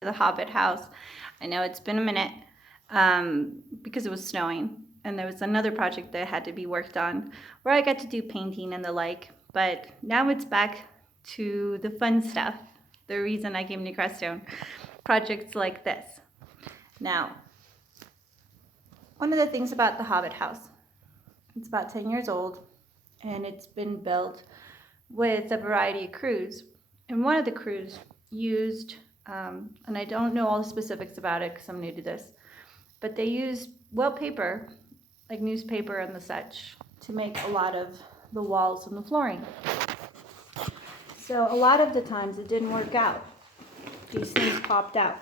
the Hobbit house. I know it's been a minute because it was snowing, and there was another project that had to be worked on where I got to do painting and the like, but now it's back to the fun stuff, the reason I came to Crestone, projects like this. Now, one of the things about the Hobbit house, it's about 10 years old, and it's been built with a variety of crews, and one of the crews used and I don't know all the specifics about it because I'm new to this, but they used wallpaper, like newspaper and the such, to make a lot of the walls and the flooring. So a lot of the times it didn't work out. These things popped out.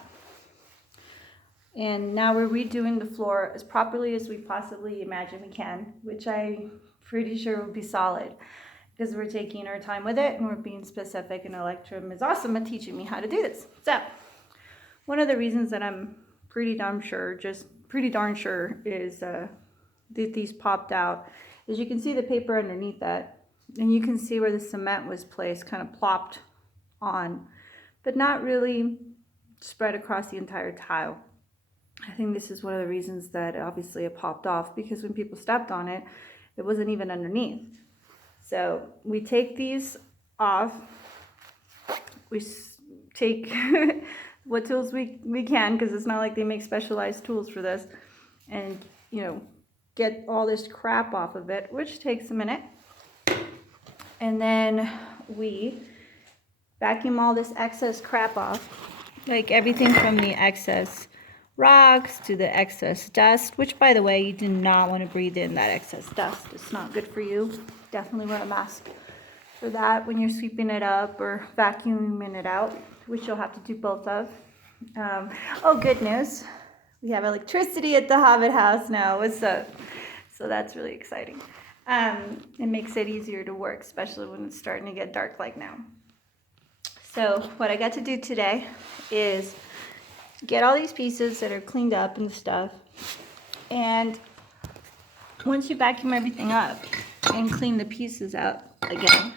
And now we're redoing the floor as properly as we possibly imagine we can, which I'm pretty sure will be solid, because we're taking our time with it and we're being specific, and Electrum is awesome at teaching me how to do this. So one of the reasons that I'm pretty darn sure is that these popped out is you can see the paper underneath that, and you can see where the cement was placed, kind of plopped on, but not really spread across the entire tile. I think this is one of the reasons that obviously it popped off, because when people stepped on it, it wasn't even underneath. So we take these off, we take what tools we can, because it's not like they make specialized tools for this, and get all this crap off of it, which takes a minute. And then we vacuum all this excess crap off, like everything from the excess rocks to the excess dust, which, by the way, you do not want to breathe in that excess dust. It's not good for you. Definitely wear a mask for that when you're sweeping it up or vacuuming it out, which you'll have to do both of. Oh, good news. We have electricity at the Hobbit house now. So that's really exciting. It makes it easier to work, especially when it's starting to get dark like now. So what I got to do today is get all these pieces that are cleaned up and stuff, and once you vacuum everything up and clean the pieces out again,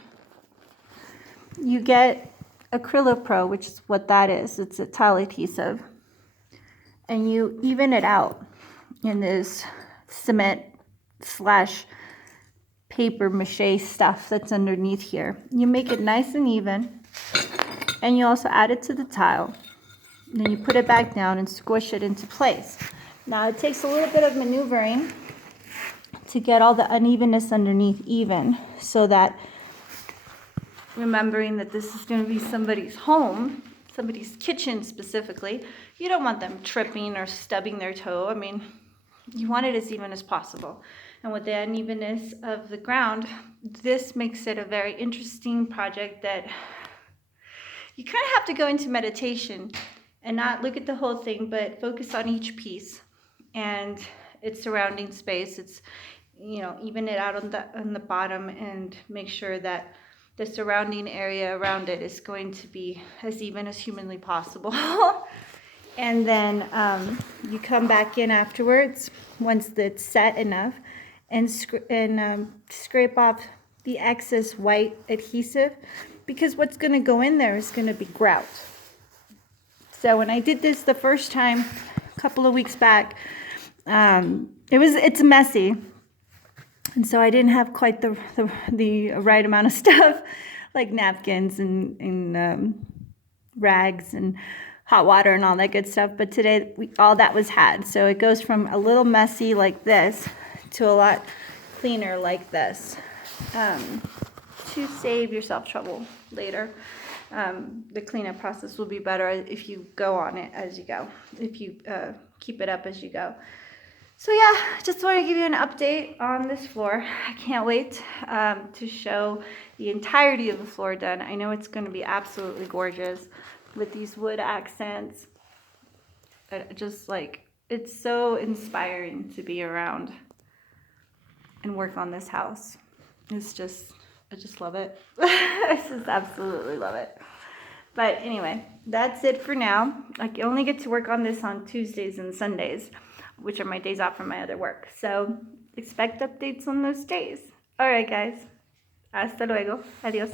you get Acrylic Pro, which is what that is. It's a tile adhesive, and you even it out in this cement / paper mache stuff that's underneath here. You make it nice and even, and you also add it to the tile. Then you put it back down and squish it into place. Now it takes a little bit of maneuvering to get all the unevenness underneath even, so that, remembering that this is going to be somebody's home, somebody's kitchen specifically, you don't want them tripping or stubbing their toe. I mean, you want it as even as possible. And with the unevenness of the ground, this makes it a very interesting project that you kind of have to go into meditation and not look at the whole thing, but focus on each piece and its surrounding space. It's, even it out on the bottom, and make sure that the surrounding area around it is going to be as even as humanly possible. And then you come back in afterwards, once it's set enough, and scrape off the excess white adhesive, because what's going to go in there is going to be grout. So when I did this the first time a couple of weeks back, it's messy, and so I didn't have quite the right amount of stuff, like napkins and rags and hot water and all that good stuff. But today all that was had, so it goes from a little messy like this to a lot cleaner like this, to save yourself trouble later. The cleanup process will be better if you go on it as you go, if you keep it up as you go. So yeah, just want to give you an update on this floor. I can't wait to show the entirety of the floor done. I know it's going to be absolutely gorgeous with these wood accents. It's so inspiring to be around and work on this house. I just love it. I just absolutely love it. But anyway, that's it for now. I only get to work on this on Tuesdays and Sundays, which are my days off from my other work. So expect updates on those days. All right, guys. Hasta luego. Adios.